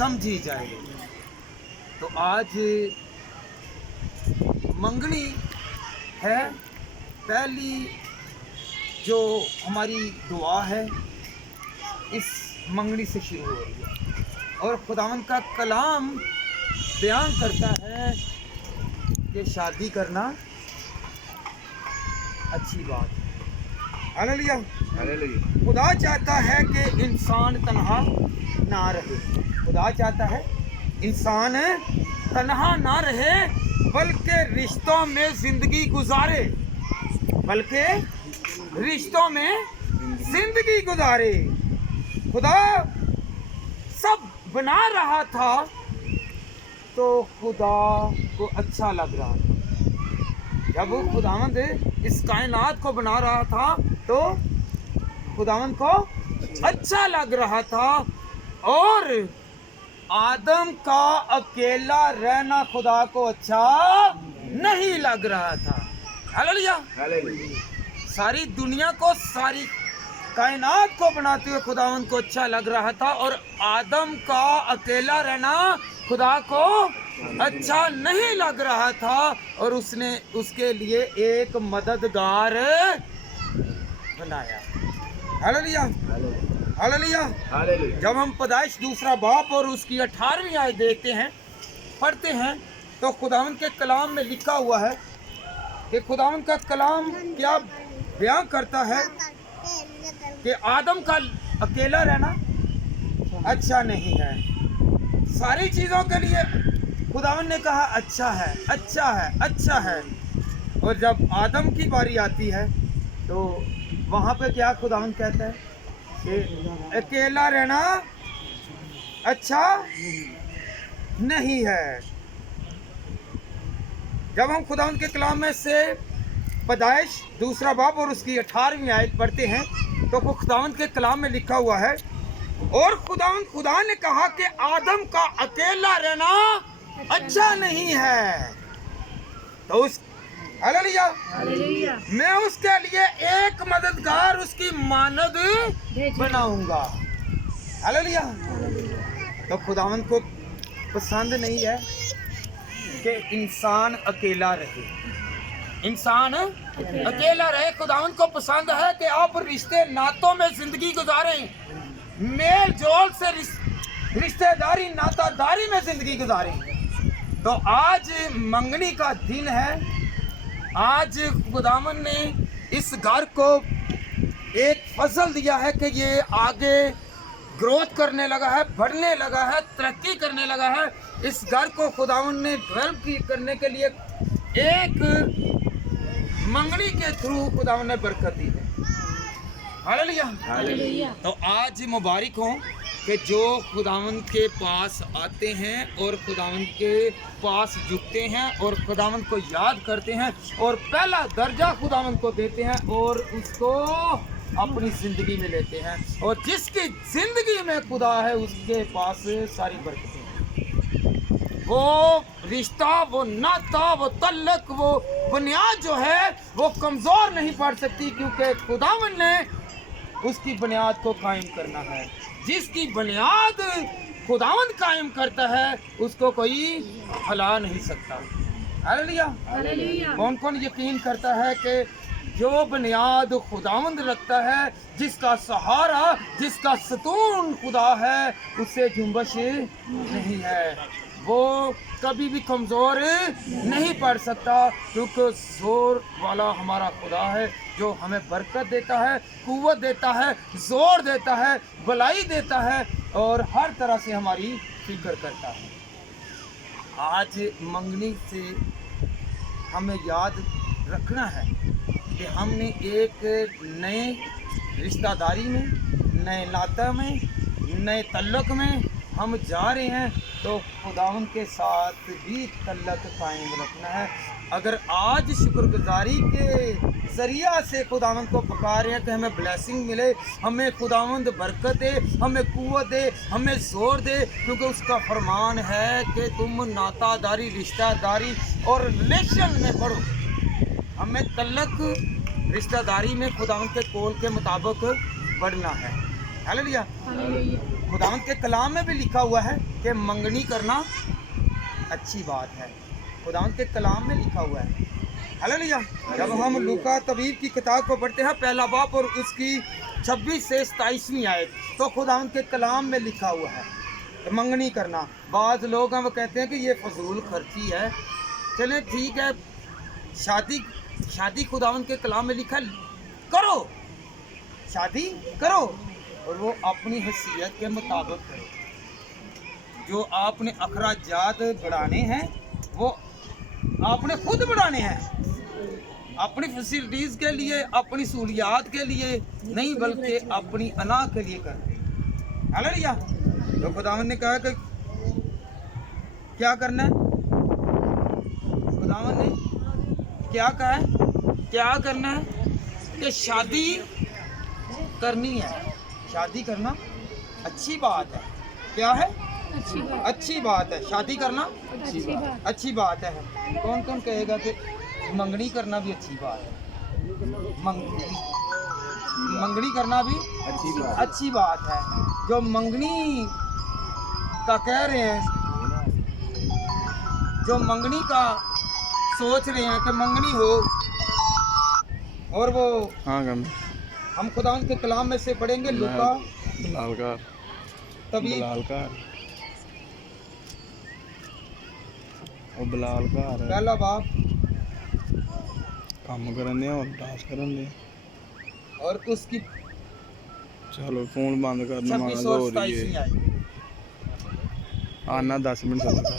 समझी जाए। तो आज मंगनी है, पहली जो हमारी दुआ है इस मंगनी से शुरू हो रही है और खुदावंद का कलाम बयान करता है कि शादी करना अच्छी बात है। हालेलुया। हालेलुया। खुदा चाहता है कि इंसान तन्हा ना रहे। खुदा चाहता है इंसान तन्हा ना रहे बल्कि रिश्तों में जिंदगी गुजारे, बल्कि रिश्तों में जिंदगी गुजारे। खुदा सब बना रहा था तो खुदा को अच्छा लग रहा था। जब वो खुदावंद इस कायनात को बना रहा था तो खुदावंद को अच्छा लग रहा था और आदम का अकेला रहना खुदा को अच्छा नहीं लग रहा था। हालेलुया। हालेलुया। सारी दुनिया को, सारी कायनात को बनाते हुए खुदावंद को अच्छा लग रहा था और आदम का अकेला रहना खुदा को अच्छा नहीं लग रहा था और उसने उसके लिए एक मददगार बनाया। हालेलुया। हालेलुया। हालेलुया। जब हम पैदाइश दूसरा बाप और उसकी 18वीं आयत देखते हैं, पढ़ते हैं, तो खुदावंद के कलाम में लिखा हुआ है कि खुदावंद का कलाम क्या बयान करता है कि आदम का अकेला रहना अच्छा नहीं है। सारी चीज़ों के लिए खुदावंद ने कहा अच्छा है, अच्छा है, अच्छा है। और जब आदम की बारी आती है तो वहाँ पे क्या खुदावंद कहता है कि अकेला रहना अच्छा नहीं है। जब हम खुदावंद के कलाम में से पैदाइश दूसरा बाप और उसकी 18वीं आयत पढ़ते हैं तो वो खुदावंद के कलाम में लिखा हुआ है, और खुदा ने कहा कि आदम का अकेला रहना अच्छा नहीं है। तो उस हालेलुया, मैं उसके लिए एक मददगार, उसकी मानद बनाऊंगा। हालेलुया। तो खुदावंद को पसंद नहीं है कि इंसान अकेला रहे, इंसान अकेला रहे। खुदावंद को पसंद है कि आप रिश्ते नातों में जिंदगी गुजारें, मेल जोल से रिश्तेदारी नातादारी में जिंदगी गुजारें। तो आज मंगनी का दिन है। आज खुदावंद ने इस घर को एक फजल दिया है कि ये आगे ग्रोथ करने लगा है, बढ़ने लगा है, तरक्की करने लगा है। इस घर को खुदावंद ने डेवलप करने के लिए एक मंगनी के थ्रू खुदावंद ने बरकत दी है। हालेलुया। हालेलुया। तो आज मुबारक हो कि जो खुदावंद के पास आते हैं और खुदावंद के पास झुकते हैं और खुदावंद को याद करते हैं और पहला दर्जा खुदावंद को देते हैं और उसको अपनी जिंदगी में लेते हैं। और जिसकी जिंदगी में खुदा है उसके पास सारी बरकतें हैं। वो रिश्ता, वो नाता, वो तल्लक, वो बुनियाद जो है वो कमज़ोर नहीं पड़ सकती, क्योंकि खुदावंद ने उसकी बुनियाद को कायम करना है। जिसकी बुनियाद खुदावंद कायम करता है उसको कोई हिला नहीं सकता। हालेलुया। हालेलुया। कौन कौन यकीन करता है कि जो बुनियाद खुदावंद रखता है, जिसका सहारा, जिसका सतून खुदा है, उससे जुम्बश नहीं है, वो कभी भी कमज़ोर नहीं पड़ सकता, क्योंकि जोर वाला हमारा खुदा है जो हमें बरकत देता है, कुव्वत देता है, जोर देता है, भलाई देता है और हर तरह से हमारी फिक्र करता है। आज मंगनी से हमें याद रखना है कि हमने एक नए रिश्तेदारी में, नए नाते में, नए तल्लक में हम जा रहे हैं, तो खुदावंद के साथ भी तल्लक कायम रखना है। अगर आज शुक्रगुजारी के ज़रिया से खुदावंद को पुकार रहे हैं कि हमें ब्लेसिंग मिले, हमें खुदावंद बरकत दे, हमें कुव्वत दे, हमें जोर दे, क्योंकि उसका फरमान है कि तुम नातादारी, रिश्तेदारी और रिलेशन में बढ़ो। हमें तल्लक रिश्तेदारी में खुदावंद के कौल के मुताबिक बढ़ना है। हालेलुया। खुदावंद के कलाम में भी लिखा हुआ है कि मंगनी करना अच्छी बात है। खुदावंद के कलाम में लिखा हुआ है। हालेलुया। जब हम लूका तबीब की किताब को पढ़ते हैं पहला बाब और उसकी 26 से 27वीं आयत, तो खुदावंद के कलाम में लिखा हुआ है कि मंगनी करना। बाज़ लोग हैं वो कहते हैं कि ये फजूल खर्ची है। चलें ठीक है, शादी खुदावंद के कलाम में लिखा है, करो, शादी करो और वो अपनी हैसियत के मुताबिक करो। जो आपने अखराजात बढ़ाने हैं वो आपने खुद बढ़ाने हैं, अपनी फैसिलिटीज़ के लिए, अपनी सहूलियात के लिए नहीं, बल्कि अपनी अना के लिए करना। हालेलुया। तो खुदावंद ने कहा कि क्या करना है, खुदावंद ने क्या कहा है, क्या करना है कि शादी करनी है। शादी करना अच्छी बात है। क्या है? अच्छी बात, अच्छी बात है। शादी करना अच्छी बात, अच्छी बात है। कौन कौन कहेगा कि मंगनी करना भी अच्छी बात है? मंगनी करना भी अच्छी बात है। जो मंगनी का कह रहे हैं, जो मंगनी का सोच रहे हैं कि मंगनी हो, और वो हम खुदावंद के कलाम में से पढ़ेंगे लूका तभी पहला बाब काम करने और डांस करने और उसकी चलो फोन बंद करना 26 हो और रही 27वीं है आयत। आना 10 मिनट चलता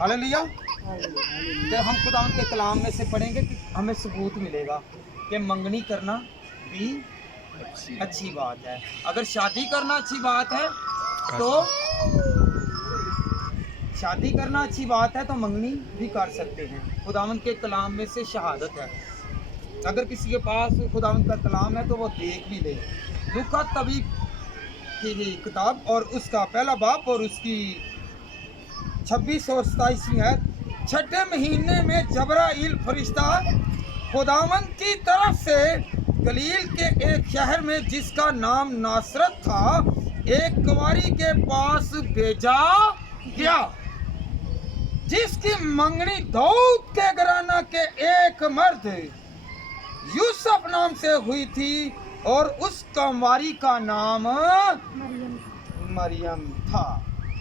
हालेलुया। जब हम खुदावंद के कलाम में से पढ़ेंगे कि हमें सबूत मिलेगा कि मंगनी करना भी अच्छी बात है। अगर शादी करना अच्छी बात है तो शादी करना अच्छी बात है तो मंगनी भी कर सकते हैं। खुदावंद के कलाम में से शहादत है। अगर किसी के पास खुदावंद का कलाम है तो वो देख भी ले। लूका तबीब की किताब और उसका पहला बाब और उसकी 26 और 27वीं आयत। छठे महीने में जबराइल फरिश्ता खुदावंद की तरफ से गलील के एक शहर में जिसका नाम नासरत था एक कुंवारी के पास भेजा गया, जिसकी मंगनी दाऊद के घराना के एक मर्द यूसुफ नाम से हुई थी और उस कुंवारी का नाम मरियम था।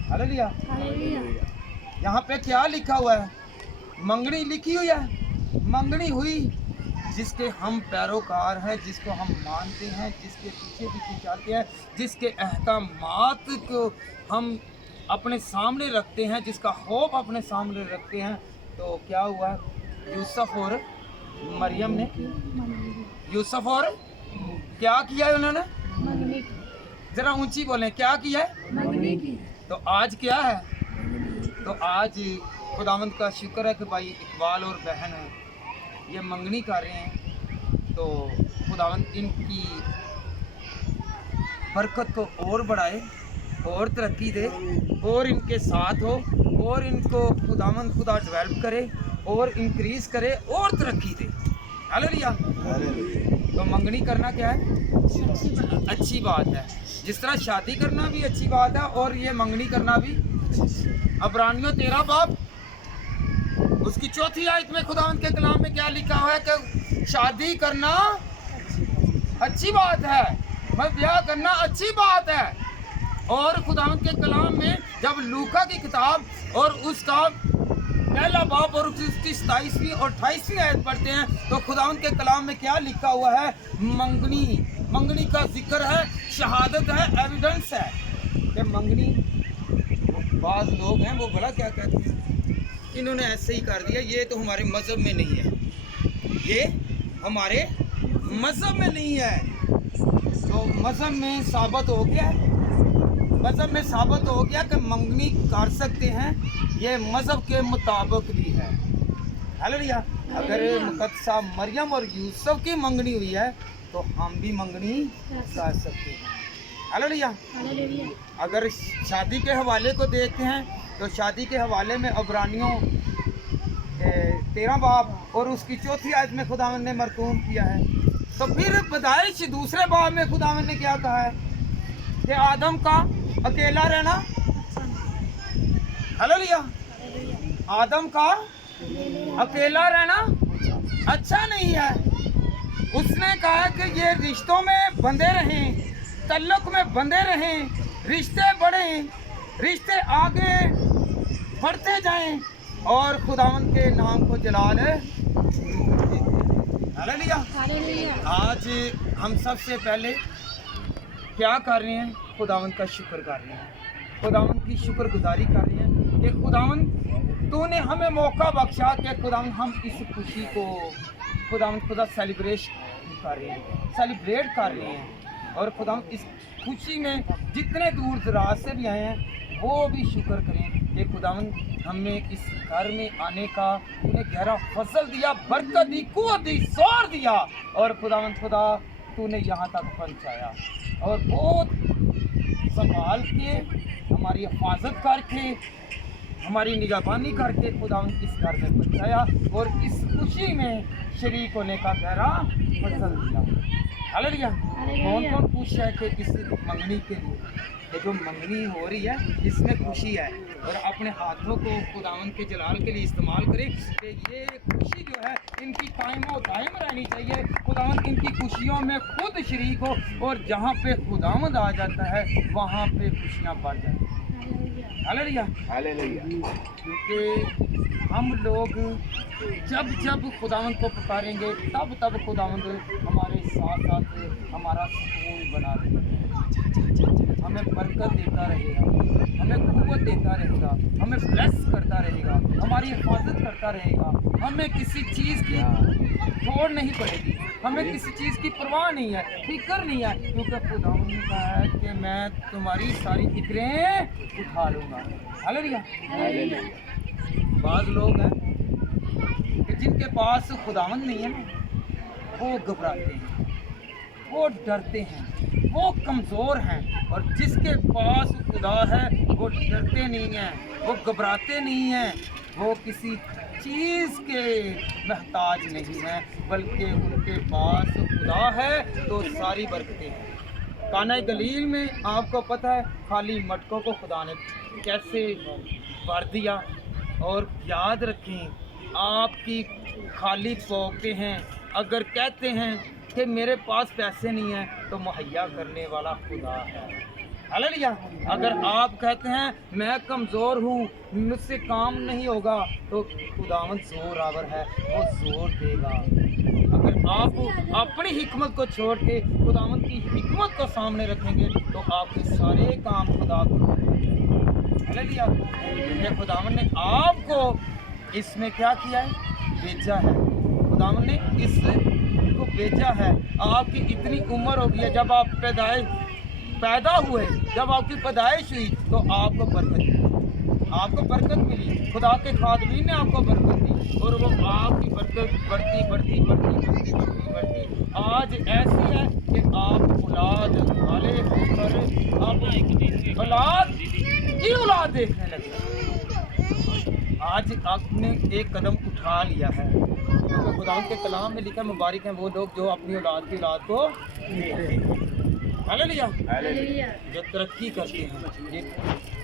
हालेलुया। हालेलुया। यहाँ पे क्या लिखा हुआ है? मंगनी लिखी हुई है। मंगनी हुई जिसके हम पैरोकार हैं, जिसको हम मानते हैं, जिसके पीछे पीछे चलते हैं, जिसके अहकामात को हम अपने सामने रखते हैं, जिसका खौफ अपने सामने रखते हैं। तो क्या हुआ? यूसुफ और मरियम ने, यूसुफ और क्या किया है उन्होंने? मंगनी, जरा ऊंची बोलें, क्या किया है? मंगनी की। तो आज क्या है? तो आज खुदावंद का शुक्र है कि भाई इकबाल और बहन ये मंगनी कर रहे हैं। तो खुदावंद इनकी बरकत को और बढ़ाए और तरक्की दे और इनके साथ हो और इनको खुदावंद खुदा डेवलप करे और इंक्रीज करे और तरक्की दे। हालेलुया। तो मंगनी करना क्या है? अच्छी बात है। जिस तरह शादी करना भी अच्छी बात है और ये मंगनी करना भी। अब्रानियों 13 बाब उसकी 4वीं आयत में खुदावंद के कलाम में क्या लिखा हुआ है कि शादी करना अच्छी बात है, ब्याह करना अच्छी बात है। और खुदावंद के कलाम में जब लूका की किताब और उसका पहला बाब और उसकी 27वीं और 28वीं आयत पढ़ते हैं तो खुदावंद के कलाम में क्या लिखा हुआ है? मंगनी का जिक्र है, शहादत है, एविडेंस है कि मंगनी। बाज़ लोग हैं वो बड़ा क्या कहते हैं, इन्होंने ऐसे ही कर दिया, ये तो हमारे मज़हब में नहीं है, ये हमारे मज़हब में नहीं है। तो मज़हब में साबित हो गया, मज़हब में साबित हो गया कि मंगनी कर सकते हैं, ये मज़हब के मुताबिक भी है। हालेलुया। अगर मुकद्दसा मरियम और यूसुफ की मंगनी हुई है तो हम भी मंगनी कर सकते हैं। हालेलुया। हालेलुया। अगर शादी के हवाले को देखते हैं तो शादी के हवाले में अब्रानियों 13 बाब और उसकी 4वीं आयत में खुदावंद ने मरकूम किया है। तो फिर पैदाइश 2 बाब में खुदावंद ने क्या कहा है कि आदम का अकेला रहना, हालेलुया, आदम का अकेला रहना अच्छा नहीं है। उसने कहा कि ये रिश्तों में बंधे रहें, तल्लुक में बंधे रहें, रिश्ते बढ़ें, रिश्ते आगे बढ़ते जाएं और खुदावन के नाम को जलाल हालेलुया। हालेलुया। आज हम सबसे पहले क्या कर रहे हैं? खुदावन का शुक्र कर रहे हैं, खुदावन की शुक्रगुजारी कर रहे हैं कि खुदावन तूने हमें मौका बख्शा कि खुदावन हम इस खुशी को खुदावन खुदा सेलिब्रेट कर रहे हैं, सेलिब्रेट कर रहे हैं। और खुदावन इस खुशी में जितने दूर दराज से भी आए हैं वो भी शुक्र करें कि खुदावन हमें इस घर में आने का उन्हें गहरा फजल दिया, बरकत दी, कुव्वत दी, जोर दिया और खुदावन खुदा तूने यहाँ तक पहुँचाया और बहुत संभाल के हमारी हिफाजत करके हमारी निगहबानी करके खुदावन इस घर में पहुँचाया और इस खुशी में शरीक होने का गहरा फजल दिया। हालेलुया। कौन कौन खुश है कि इस मंगनी के लिए, ये जो मंगनी हो रही है इसमें खुशी है और अपने हाथों को खुदावन के जलाल के लिए इस्तेमाल करें कि ये खुशी जो है इनकी कायम व दायम रहनी चाहिए। खुदावन इनकी खुशियों में खुद शरीक हो और जहाँ पे खुदावंद आ जाता है वहाँ पे खुशियाँ बढ़ जाती हैं। Hallelujah, hallelujah. क्योंकि हम लोग जब जब खुदावंद को पुकारेंगे तब तब खुदावंद हमारे साथ साथ हमारा सुकून बना रहेगा, हमें बरकत देता रहेगा, हमें कुव्वत देता रहेगा, हमें ब्लेस करता रहेगा, हमारी हिफाजत करता रहेगा। हमें किसी चीज़ की छोड़ नहीं पड़ेगी, हमें किसी चीज़ की परवाह नहीं है, फिक्र नहीं है, क्योंकि खुदावंद ने कहा है कि मैं तुम्हारी सारी फिक्रें उठा लूँगा। हालेलुया। बाज़ लोग हैं कि जिनके पास खुदावंद नहीं है ना वो घबराते हैं, वो डरते हैं, वो कमज़ोर हैं। और जिसके पास खुदा है वो डरते नहीं हैं, वो घबराते नहीं हैं, वो किसी चीज़ के महताज नहीं हैं, बल्कि उनके पास खुदा है तो सारी बरकतें हैं। काना गलील में आपको पता है खाली मटकों को खुदा ने कैसे भर दिया। और याद रखें आपकी खाली पॉकेटें हैं, अगर कहते हैं कि मेरे पास पैसे नहीं हैं तो मुहैया करने वाला खुदा है। हालेलुया। अगर आप कहते हैं मैं कमज़ोर हूँ, मुझसे काम नहीं होगा, तो खुदावंद जोर आवर है, वो जोर देगा। अगर आप अपनी हिकमत को छोड़ के खुदावंद की हिकमत को सामने रखेंगे तो आपके सारे काम खुदा को हालेलुया। क्योंकि खुदावंद ने आपको इसमें क्या किया है? भेजा है। खुदावंद ने इस को भेजा है। आपकी इतनी उम्र हो गई है, जब आप पैदा हुए, जब आपकी पैदाइश हुई तो आपको बरकत मिली, खुदा के खादमीन ने आपको बरकत दी और वो आपकी बरकत बढ़ती आज ऐसी है कि आप औलाद वाले होकर आप औलाद देखने लगे। आज आपने एक कदम उठा लिया है, क्योंकि खुदा के कलाम में लिखा मुबारक हैं वो लोग जो अपनी औलाद की औलाद को हालेलुया जो तरक्की करते हैं। ये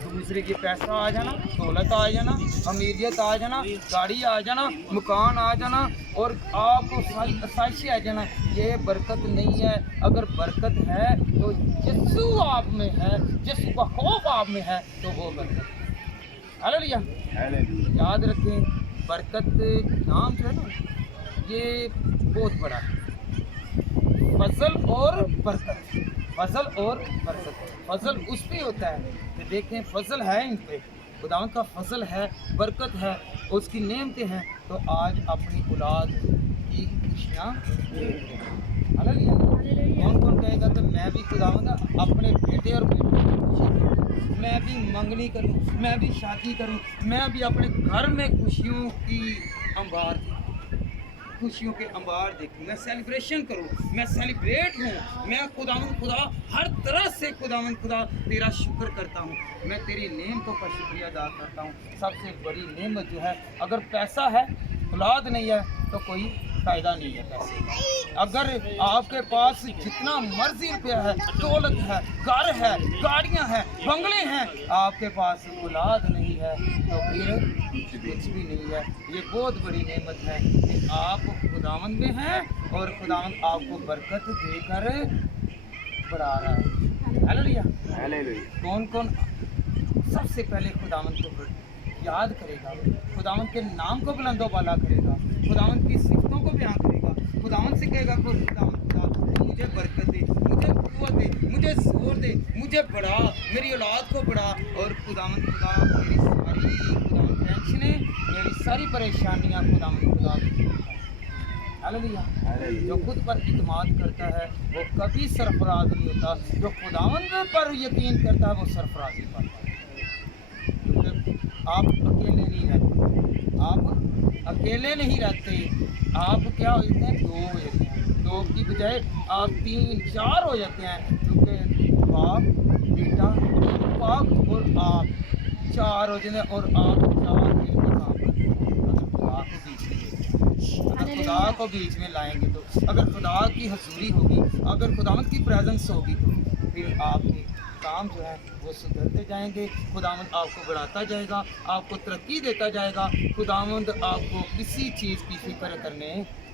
दूसरे के पैसा आ जाना, दौलत आ जाना, अमीरियत आ जाना, गाड़ी आ जाना, मकान आ जाना और आपको सारी आसाइशें आ जाना, ये बरकत नहीं है। अगर बरकत है तो यीशु आप में है, यीशु का खौफ आप में है तो वो बरकत है। हालेलुया। याद रखें बरकत नाम जो है ना ये बहुत बड़ा है। फजल और बरकत, फजल और बरकत। फजल उस पे होता है कि देखें फजल है इन पे, खुदावंद का फजल है, बरकत है, उसकी नेमतें हैं, तो आज अपनी औलाद की खुशियाँ हालेलुया। कौन कौन कहेगा कि मैं भी खुदावंद अपने बेटे और बेटी की खुशी करूँ, मैं भी मंगनी करूँ, मैं भी शादी करूँ, मैं भी अपने घर में खुशियों की अंबार खुशियों के अंबार देखूं, मैं सेलिब्रेशन करूं, मैं सेलिब्रेट हूं, मैं खुदा हर तरह से खुदा तेरा शुक्र करता हूं, मैं तेरी नेमतों का शुक्रिया अदा करता हूं। सबसे बड़ी नेमत जो है, अगर पैसा है औलाद नहीं है तो कोई फायदा नहीं है पैसे का। अगर आपके पास जितना मर्जी रुपया है, दौलत है, घर है, गाड़ियां हैं, बंगले हैं, आपके पास औलाद नहीं है तो फिर कुछ भी नहीं है। ये बहुत बड़ी नेमत है कि आप खुदावंद में हैं और खुदावंद आपको बरकत देकर बढ़ा रहा है। हालेलुया। कौन कौन सबसे पहले खुदावंद को याद करेगा, खुदावंद के नाम को बुलंदो बाला करेगा, खुदावंद की सिफतों को बयान करेगा, खुदावंद से कहेगा खुदावंद खुदा तू मुझे बरकत दे, मुझे कुव्वत दे, मुझे जोर दे, मुझे बढ़ा, मेरी औलाद को बढ़ा। और खुदावंद खुदा मेरी सारी खुदावंद टेंशनें, मेरी सारी परेशानियां खुदावंद खुदा हालेलुया। जो खुद पर इत्मीनान करता है वो कभी सरफराज नहीं होता, जो खुदावंद पर यकीन करता है वो सरफराज ही पाता है। आप अकेले नहीं रहते, आप अकेले नहीं रहते, आप क्या हो जाते हैं, दो हो जाते हैं, दो की बजाय आप 3 4 हो जाते हैं, क्योंकि बाप बेटा पाक और आप 4 हो जाते हैं और आप 4 मिलकर काम करते हैं। अगर खुदा को बीच में लाएंगे तो, अगर खुदा की हजूरी होगी, अगर खुदावंद की प्रेजेंस होगी तो फिर आपके काम जो है वो सुधरते जाएंगे, खुदावंद आपको बढ़ाता जाएगा, आपको तरक्की देता जाएगा, खुदावंद आपको किसी चीज़ की फिक्र करने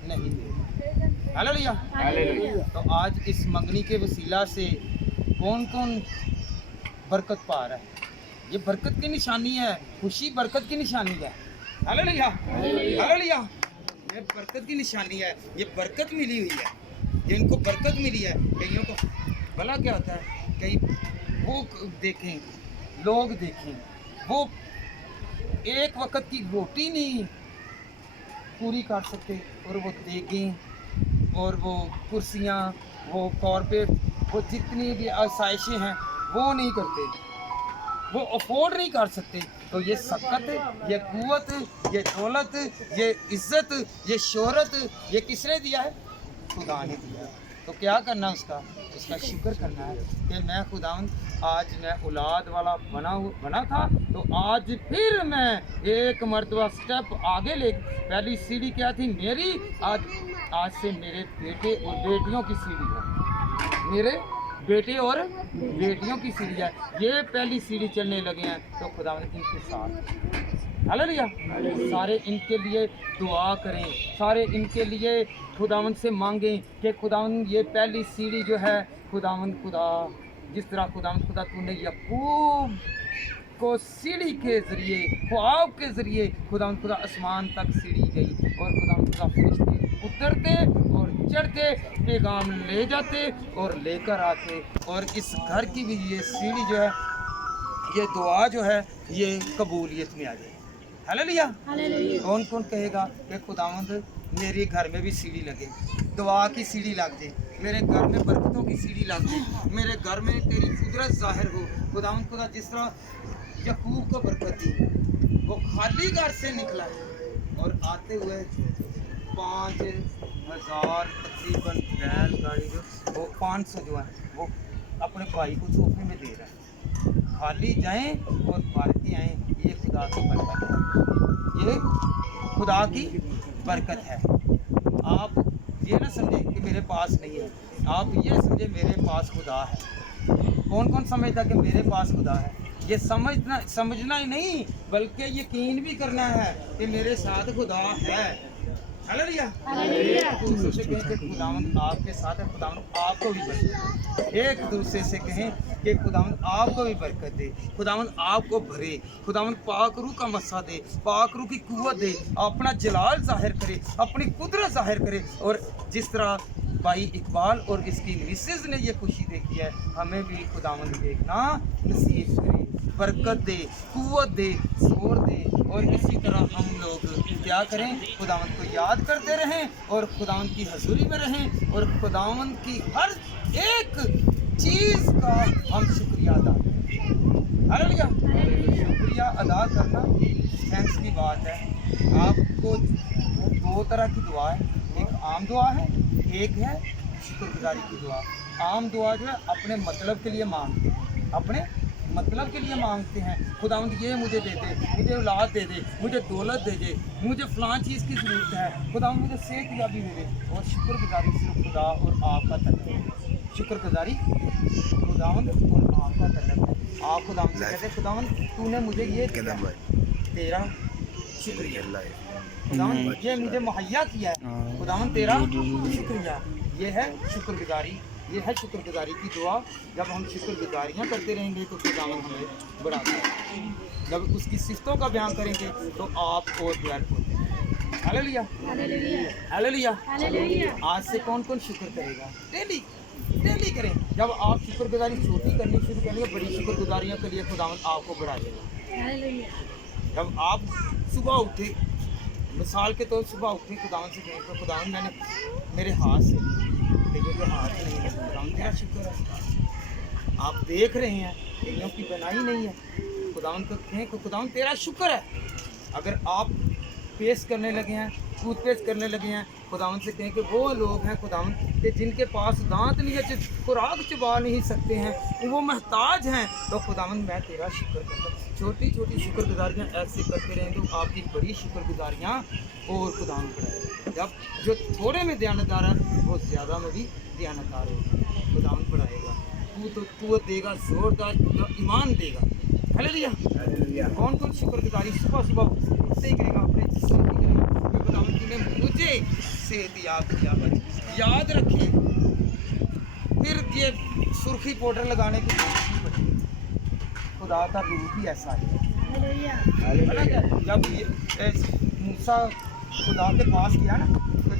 नहीं देगा। हालेलुया। तो आज इस मंगनी के वसीला से कौन कौन बरकत पा रहा है? ये बरकत की निशानी है, खुशी बरकत की निशानी है। हालेलुया। हालेलुया। ये बरकत की निशानी है, ये बरकत मिली हुई है, ये इनको बरकत मिली है। कईयों को भला क्या होता है, कई वो देखें, लोग देखें, वो एक वक्त की रोटी नहीं पूरी कर सकते और वो देखें और वो कुर्सियाँ, वो कॉर्पोरेट, वो जितनी भी आसाइशें हैं वो नहीं करते, वो अफोर्ड नहीं कर सकते। तो ये सकत, ये कुव्वत, ये दौलत, ये इज्जत, ये शोहरत, ये किसने दिया है? खुदा ने दिया है। तो क्या करना उसका शुक्र करना है कि मैं खुदावंद आज मैं औलाद वाला बना था, तो आज फिर मैं एक मरतबा स्टेप आगे ले। पहली सीढ़ी क्या थी मेरी, आज से मेरे बेटे और बेटियों की सीढ़ी है, मेरे बेटे और बेटियों की सीढ़ी है। ये पहली सीढ़ी चलने लगे हैं तो खुदावंद इनके साथ। हालेलुया। सारे इनके लिए दुआ करें, सारे इनके लिए खुदावंद से मांगें कि खुदावंद ये पहली सीढ़ी जो है, खुदावंद खुदा जिस तरह खुदावंद खुदा तूने यकूब को सीढ़ी के ज़रिए, ख्वाब के ज़रिए खुदावंद खुदा आसमान तक सीढ़ी गई और खुदावंद खुदा फरिश्ते उतरते और चढ़ते, पैगाम ले जाते और लेकर आते, और इस घर की भी ये सीढ़ी जो है, ये दुआ जो है ये कबूलियत में आ जाए। हालेलुया। कौन कौन कहेगा कि खुदावंद मेरे घर में भी सीढ़ी लगे, दुआ की सीढ़ी लग जाए, मेरे घर में बरकतों की सीढ़ी लग जाए, मेरे घर में तेरी कुदरत जाहिर हो। खुदावंद खुदा जिस तरह यकूब को बरकत दी, वो खाली घर से निकला और आते हुए 5000 तकरीबन बैलगाड़ी जो वो 500 जो है वो अपने भाई को तोहफे में दे रहा है। खाली जाएं और भर के आएँ, ये खुदा की बरकत है, ये खुदा की बरकत है। आप ये ना समझें कि मेरे पास नहीं है, आप ये समझें मेरे पास खुदा है। कौन कौन समझता कि मेरे पास खुदा है? ये समझना ही नहीं बल्कि यकीन भी करना है कि मेरे साथ खुदा है। हालेलुया। एक दूसरे से कहें कि खुदावंद आपके साथ है, खुदावंद आपको भी बरकत दे। एक दूसरे से कहें कि खुदावंद आपको भी बरकत दे, खुदावंद आपको भरे, खुदावंद पाक रूह का मस्सा दे, पाक रूह की कुव्वत दे, अपना जलाल जाहिर करे, अपनी कुदरत जाहिर करे। और जिस तरह भाई इकबाल और इसकी मिसेज ने ये खुशी देखी है, हमें भी खुदावंद देखना नसीब करे, बरकत दे, कुव्वत दे, जोर दे। और इसी तरह हम लोग क्या करें, खुदावंद को याद करते रहें और खुदावंद की हजूरी में रहें और खुदावंद की हर एक चीज़ का हम शुक्रिया अदा करें। हालेलुया। शुक्रिया अदा करना थैंक्स की बात है। आपको 2 तरह की दुआ है, एक आम दुआ है, एक है शुक्रगुजारी की दुआ। आम दुआ जो है अपने मतलब के लिए मांगते हैं, अपने मतलब के लिए मांगते हैं, खुदावंद ये मुझे दे दे, मुझे औलाद दे दे, मुझे दौलत दे दे, मुझे फलां चीज़ की ज़रूरत है, खुदावंद मुझे सेहत याबी दे दे। और शुक्रगुजारी सिर्फ खुदा और आपका तलब है। शुक्रगुजारी खुदावंद और आपका तलब है। आप खुदावंद से कहते खुदावंद तूने मुझे ये दिया, तेरा शुक्रिया। खुदावंद ये मुझे मुहैया किया है, खुदावंद तेरा शुक्रिया। ये है शुक्रगुजारी, ये है शुक्रगुजारी की दुआ। जब हम शुक्रगुजारियाँ करते रहेंगे तो खुदावंद हमें बढ़ाता है। जब उसकी सिफ़तों का बयान करेंगे तो आप और प्यार होते हैं। Hallelujah, hallelujah, hallelujah. हालेलुया। आज से कौन कौन शुक्र करेगा? डेली डेली करें। जब आप शुक्रगुजारी छोटी करनी शुरू करेंगे, बड़ी शुक्रगुजारियों के लिए खुदावंद आपको बढ़ा देगा। हालेलुया। जब आप सुबह उठे, मिसाल के तौर सुबह उठे, खुदावंद से कहें तो खुदावंद मैंने मेरे हाथ से देखो जो हाथ नहीं है, खुदावंद तेरा शुक्र है। आप देख रहे हैं कईयों की बनाई नहीं है, खुदावंद को कहें कि खुदावंद तेरा शुक्र है। अगर आप पेस्ट करने लगे हैं, टूथपेस्ट करने लगे हैं, खुदावंद से कहें कि वो लोग हैं खुदावंद कि जिनके पास दांत नहीं है, खुराक चबा नहीं सकते हैं, वो महताज हैं, तो खुदावंद मैं तेरा शुक्र करता हूँ। छोटी छोटी शुक्रगुजारियाँ ऐसे करते रहें तो आपकी बड़ी शुक्रगुजारियाँ और खुदावंद बढ़ाएगा। जब जो थोड़े में दयानतदार है वो ज़्यादा में भी दयानतदार होगा, खुदावंद बढ़ाएगा। तू तो कुव्वत देगा, जोरदार ईमान देगा। हालेलुया। कौन कौन शुक्रगुजारी सुबह सुबह उठते ही करेगा, अपने जिस्म की करेगा कि खुदावंद ने मुझे सेहत याद रखे। फिर ये सुर्खी पाउडर लगाने की जरूरत नहीं पड़ती। खुदा का रूप ही ऐसा है। हालेलुया। जब ये मूसा खुदा के पास गया ना तो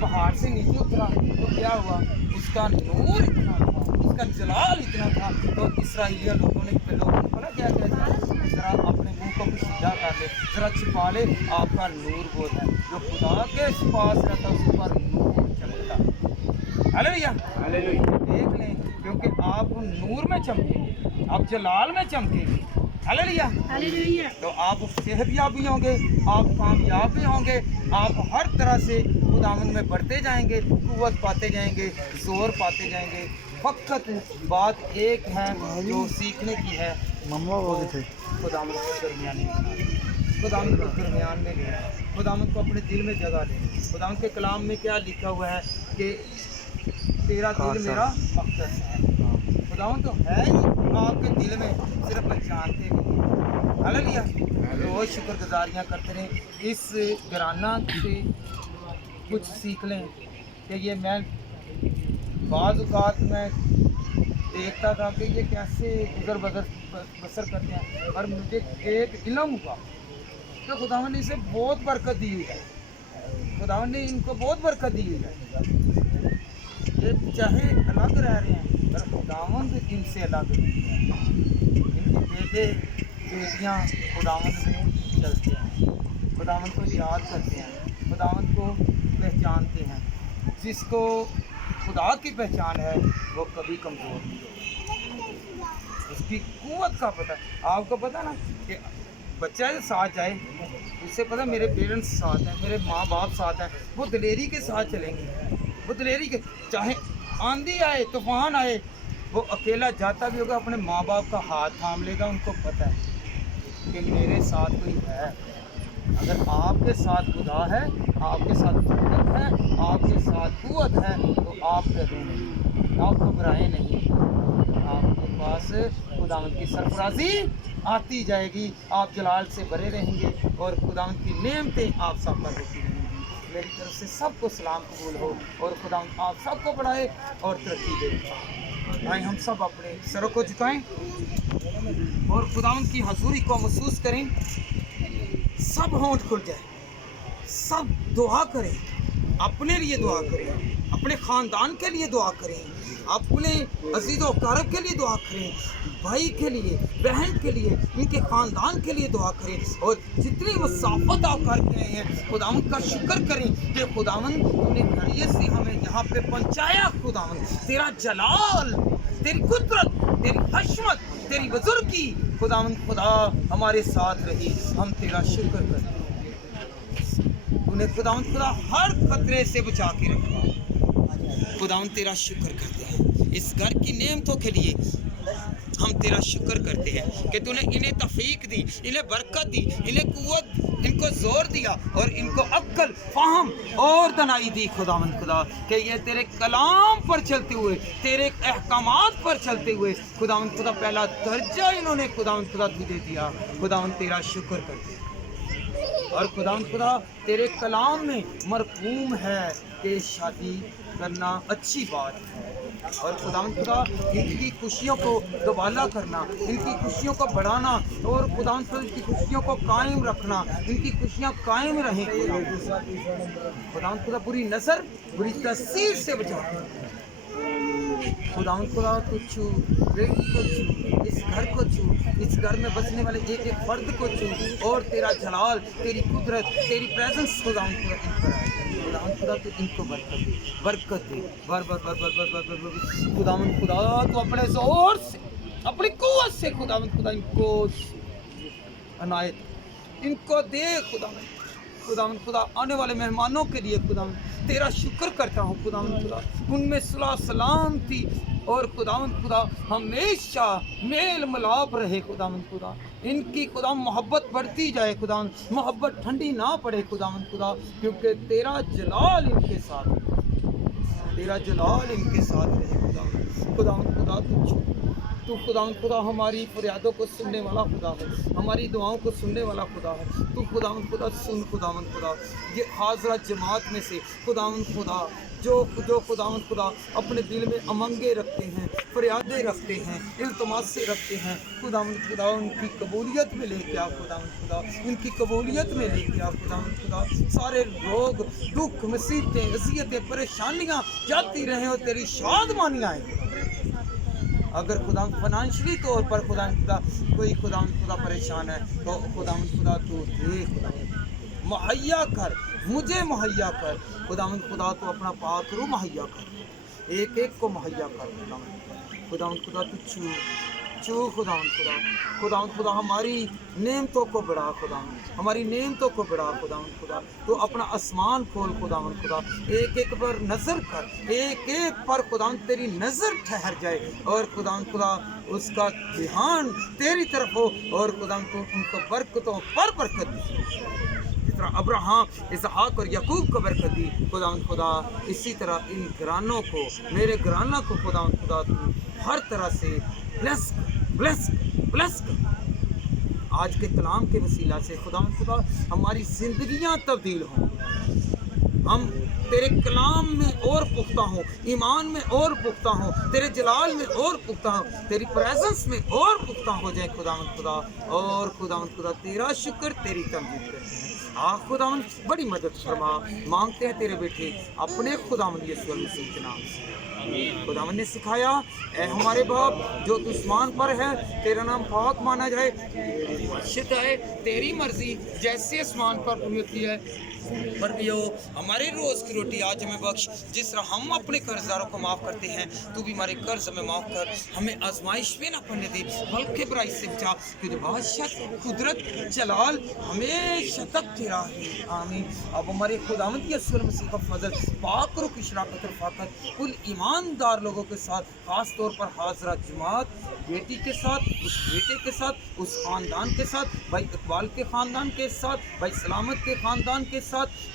पहाड़ से नीचे उतरा तो क्या हुआ, उसका नूर इतना था, उसका जलाल इतना था, तो इसराइली लोगों ने पता क्या कहता है, जरा अपने मुंह को कुछ सीधा कर ले, जरा छिपा ले, आपका नूर वो है जो खुदा के पास रहता उस पर नूर चमकता। हालेलुया, देख लें, क्योंकि आप नूर में चमकेंगे, आप जलाल में चमकेंगे। Hallelujah, hallelujah. तो आप सेहतयाब भी होंगे, आप कामयाब भी होंगे, आप हर तरह से खुदावंद में बढ़ते जाएंगे, कुव्वत पाते जाएंगे, जोर पाते जाएंगे। फकत बात एक है जो सीखने की है, मम्मा वो थे खुदावंद को दरमियान में बना लें, खुदावंद को दरमियान में लें, खुदावंद को अपने दिल में जगह दें। खुदावंद के कलाम में क्या लिखा हुआ है कि तेरा दिल मेरा मकसद है। खुदावंद तो है ही आपके दिल में, सिर्फ जानते नहीं। हालेलुया, रोज़ शुक्रगुजारियाँ करते रहें। इस घराना से कुछ सीख लें कि ये मैं बाज़ औक़ात में देखता था कि ये कैसे गुजर बसर करते हैं, और मुझे एक इल्म हुआ तो खुदावंद ने इसे बहुत बरकत दी हुई है, खुदावंद ने इनको बहुत बरकत दी हुई है। ये चाहे अलग रह रहे हैं पर खुदावंद इनसे अलग नहीं है। इनके बेटे बेटियाँ खुदावंद में चलते हैं, खुदावंद को याद करते हैं, खुदावंद को पहचानते हैं। जिसको खुदा की पहचान है वो कभी कमज़ोर नहीं होगा, उसकी कुव्वत का पता। आपको पता ना कि बच्चा जो साथ जाए, उससे पता मेरे पेरेंट्स साथ हैं, मेरे माँ बाप साथ हैं, वो दिलेरी के साथ चलेंगे, वो दिलेरी के, चाहे आंधी आए तूफान आए, वो अकेला जाता भी होगा, अपने माँ बाप का हाथ थाम लेगा। उनको पता है कि मेरे साथ कोई है। अगर आपके साथ खुदा है, आपके साथ बरकत है, आपके साथ कुव्वत है, तो आप डरें नहीं, आप घबराएं नहीं। आपके पास खुदावंद की सरफराजी आती जाएगी, आप जलाल से भरे रहेंगे और खुदावंद की नेमतें आप सब पर होती रहेंगी। मेरी तरफ से सबको सलाम कबूल हो और खुदावंद आप सबको बढ़ाए और तरक्की दे। आए हम सब अपने सरों को झुकाएं और खुदावंद की हजूरी को महसूस करें। सब होंठ खुल जाए, सब दुआ करें, अपने लिए दुआ करें, अपने ख़ानदान के लिए दुआ करें, अपने अज़ीज़ व अक़ारब के लिए दुआ करें, भाई के लिए, बहन के लिए, उनके ख़ानदान के लिए दुआ करें। और जितनी मसाफत आप करके आए हैं, खुदावंद का शुक्र करें कि खुदावंद तूने खैरियत से हमें यहाँ पे पहुँचाया। खुदावंद तेरा जलाल, तेरी कुदरत, तेरी हशमत, तेरी बुजुर्गी खुदावंद खुदा हमारे साथ रही। हम तेरा शुक्र करते हैं, तूने खुदावंद खुदा हर खतरे से बचा के रखा। खुदावंद तेरा शुक्र करते हैं इस घर की नेमतों के लिए, हम तेरा शुक्र करते हैं कि तूने इन्हें तौफीक दी, इन्हें बरकत दी, इन्हें कुव्वत, इनको जोर दिया और इनको अक्ल, फाहम और दनाई दी खुदावंद खुदा कि ये तेरे कलाम पर चलते हुए, तेरे अहकामात पर चलते हुए खुदावंद खुदा पहला दर्जा इन्होंने खुदावंद खुदा तुझे दिया। खुदावंद तेरा शुक्र करते हैं। और खुदावंद खुदा तेरे कलाम में मरफूम है कि शादी करना अच्छी बात है, और खुदावंद खुदा इनकी खुशियों को दोबाला करना, इनकी खुशियों को बढ़ाना और खुदावंद खुदा इनकी खुशियों को कायम रखना, इनकी खुशियाँ कायम रहें। खुदावंद खुदा बुरी नज़र, बुरी तस्वीर से बचा। खुदावंद खुदा को छू, बेटी को छू, इस घर को छू, इस घर में बसने वाले एक एक फर्द को छू, और तेरा जलाल, तेरी कुदरत, तेरी प्रेजेंस खुदावंद खुदा इन पर आए। खुदावंद खुदा तो इनको बरकत दे, बर बर बर बर बर बर बर बर। खुदावंद खुदा तो अपने जोर से, अपनी कुव्वत से खुदावंद खुदा इनको अनायत इनको दे। खुदावंद खुदा आने वाले मेहमानों के लिए खुदावंद तेरा शुक्र करता हूँ। खुदावंद खुदा उनमें सुलह सलाम थी, और खुदावंद खुदा हमेशा मेल मिलाप रहे। खुदावंद खुदा इनकी खुदा मोहब्बत बढ़ती जाए, खुदावंद मोहब्बत ठंडी ना पड़े खुदावंद खुदा, क्योंकि तेरा जलाल इनके साथ, तेरा जलाल इनके साथ रहे। खुदावंद खुदा तू खुदावंद खुदा हमारी फरियादों को सुनने वाला खुदा है, हमारी दुआओं को सुनने वाला खुदा है। तू खुदावंद खुदा सुन। खुदावंद खुदा ये हाजरा जमात में से खुदावंद खुदा जो खुदावंद खुदा अपने दिल में अमंगे रखते हैं, फरियादें रखते हैं, इल्तमास से रखते हैं, खुदावंद खुदा उनकी कबूलियत में लेके आ। खुदावंद खुदा उनकी कबूलियत में लेके आ। खुदावंद खुदा सारे रोग, दुख, मुसीबतें, अज़ियतें, परेशानियाँ जाती रहें और तेरी शादमानी आए। अगर खुदा फाइनेंशियली तौर पर खुदा कोई खुदावंद खुदा परेशान है तो खुदावंद खुदा तू दे, मुहैया कर, मुझे मुहैया कर। खुदावंद खुदा तो अपना पाक रूह मुहैया कर, एक एक को मुहैया कर। खुदावंद खुदा तू छू खुदावंद खुदा हमारी नेमतों को बढ़ा, खुदावंद हमारी नेमतों को बढ़ा। खुदावंद खुदा तो अपना आसमान खोल। खुदावंद खुदा एक एक पर नज़र कर, एक एक पर खुदावंद तेरी नज़र ठहर जाए, और खुदावंद खुदा उसका ध्यान तेरी तरफ हो, और खुदावंद तो उनको बरकतों पर बरकत दी, जिस तरह अब्राहम, इसहाक और याकूब को बरकत दी। खुदावंद खुदा इसी तरह इन घरानों को, मेरे घराना को खुदावंद खुदा तू हर तरह से ब्लेस कर। आज के कलाम के वसीला से खुदावंद खुदा हमारी ज़िंदगियाँ तब्दील हों, हम तेरे कलाम में और पुख्ता हों, ईमान में और पुख्ता हों, तेरे जलाल में और पुख्ता हों, तेरी प्रेजेंस में और पुख्ता हो जाए खुदावंद खुदा। और खुदावंद खुदा तेरा शुक्र, तेरी तमजीद करते हैं। खुदावंद बड़ी मदद फरमा, मांगते हैं तेरे बेटे अपने खुदावंद यीशु मसीह के नाम से। खुदावंद ने सिखाया, ए हमारे बाप जो तू आसमान पर है, तेरा नाम पाक माना जाए, मस्जिद है, तेरी मर्जी जैसे आसमान पर पूरी होती है पर भी हो। हमारे रोज़ की रोटी आज हमें बख्श, जिस तरह हम अपने कर्जदारों को माफ़ करते हैं, तू भी हमारे कर्ज हमें माफ़ कर, हमें आजमाइश में ना पड़ने दे, बल्कि बुराई से बचा, क्योंकि बादशाह, कुदरत, जलाल हमेशा तक तेरा है। आमीन। अब हमारे खुदावंद यीशु मसीह का फजल, पाक रूह की शराकत और फाकत कुल ईमानदार लोगों के साथ, ख़ास तौर पर हाजरा जमात बेटी के साथ, उस बेटे के साथ, उस ख़ानदान के साथ, भाई इकबाल के ख़ानदान के साथ, भाई सलामत के ख़ानदान के साथ,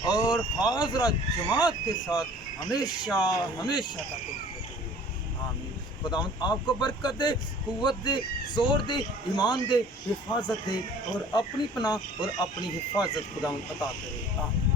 और हाजरा जमात के साथ हमेशा हमेशा तक। आमीन। खुदावंद आपको बरकत दे, कुव्वत दे, जोर दे, ईमान दे, हिफाजत दे, और अपनी पनाह और अपनी हिफाजत खुदावंद अता करे। आमीन।